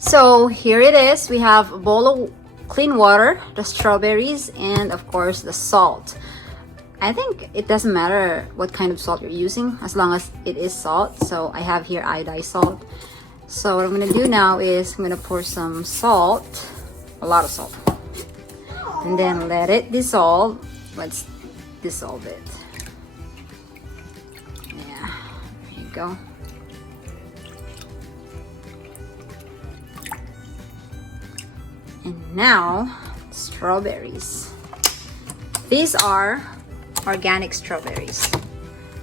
So here it is. We have a bowl of clean water, the strawberries, and of course the salt. I think it doesn't matter what kind of salt you're using as long as it is salt. So I have here iodized salt. So what I'm gonna do now is I'm gonna pour some salt, a lot of salt, and then let it dissolve. Let's dissolve it. Yeah, there you go. And now, strawberries. These are organic strawberries.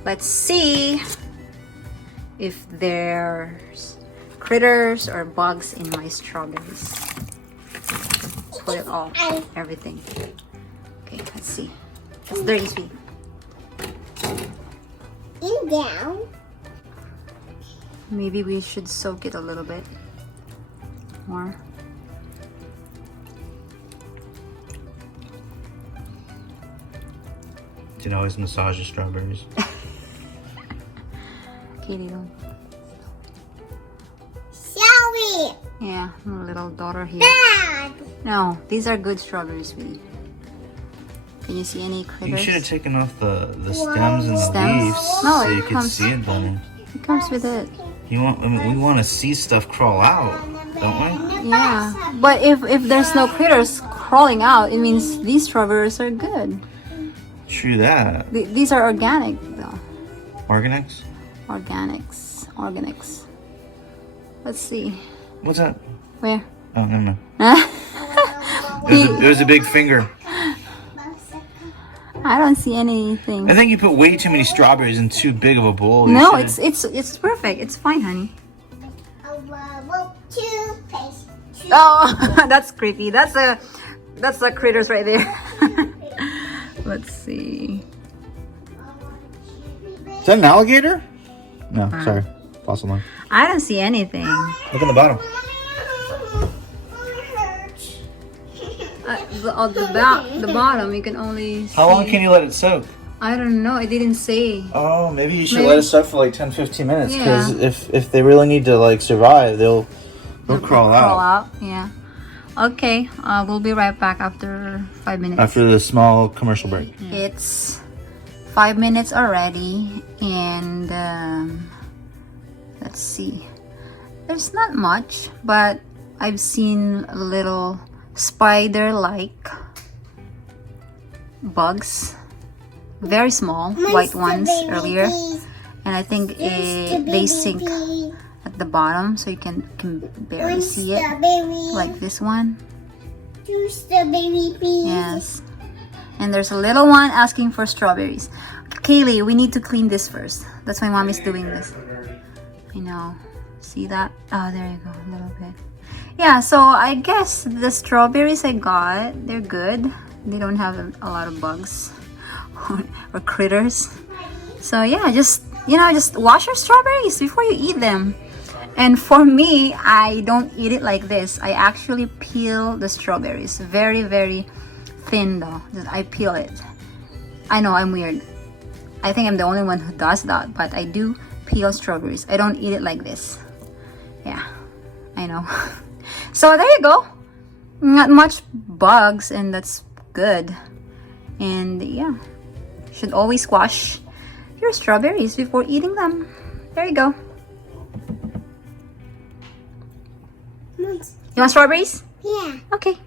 Let's see if there's critters or bugs in my strawberries. Put it all, everything. Okay, let's see. It's dirty sweet. In down. Maybe we should soak it a little bit more. You can always massage the strawberries. Katie, don't. Shall we? Yeah, my little daughter here. Dad. No, these are good strawberries, sweetie. Can you see any critters? You should have taken off the stems and the Stems? leaves No, so it you could comes- see it better. It comes with it. We want to see stuff crawl out, don't we? Yeah, but if there's no critters crawling out, it means these strawberries are good. True that. These are organic, though. Organics? Organics. Let's see. What's that? Where? Oh, never mind. I It was a big finger. don't see anything. I think you put way too many strawberries in too big of a bowl. You No, should've- it's perfect. It's fine, honey. Toothpaste. Oh, that's creepy. That's the critters right there. Let's see. Is that an alligator? No, sorry. Fossil line. I don't see anything. Look on the bottom. The bottom, you can only see. How long can you let it soak? I don't know. It didn't say. Oh, maybe you should Maybe- let it soak for like 10-15 minutes. Because Yeah. if they really need to like survive, they'll crawl out. Yeah. Okay. We'll be right back after 5 minutes. After the small commercial break. It's 5 minutes already, and let's see. There's not much, but I've seen little spider-like bugs, very small, white ones earlier, and I think they sink at the bottom, so you can barely see it, like this one. Two strawberry please. Yes. And there's a little one asking for strawberries. Kaylee, we need to clean this first. That's why mommy's doing this. I know. See that? Oh, there you go. A little bit. Yeah, so I guess the strawberries I got, they're good. They don't have a lot of bugs or critters. So yeah, just wash your strawberries before you eat them. And for me, I don't eat it like this. I actually peel the strawberries. Very, very thin though. I peel it. I know I'm weird. I think I'm the only one who does that, but I do peel strawberries. I don't eat it like this. Yeah, I know. So there you go. Not much bugs, and that's good. And yeah, should always wash your strawberries before eating them. There you go. You want strawberries? Yeah. Okay.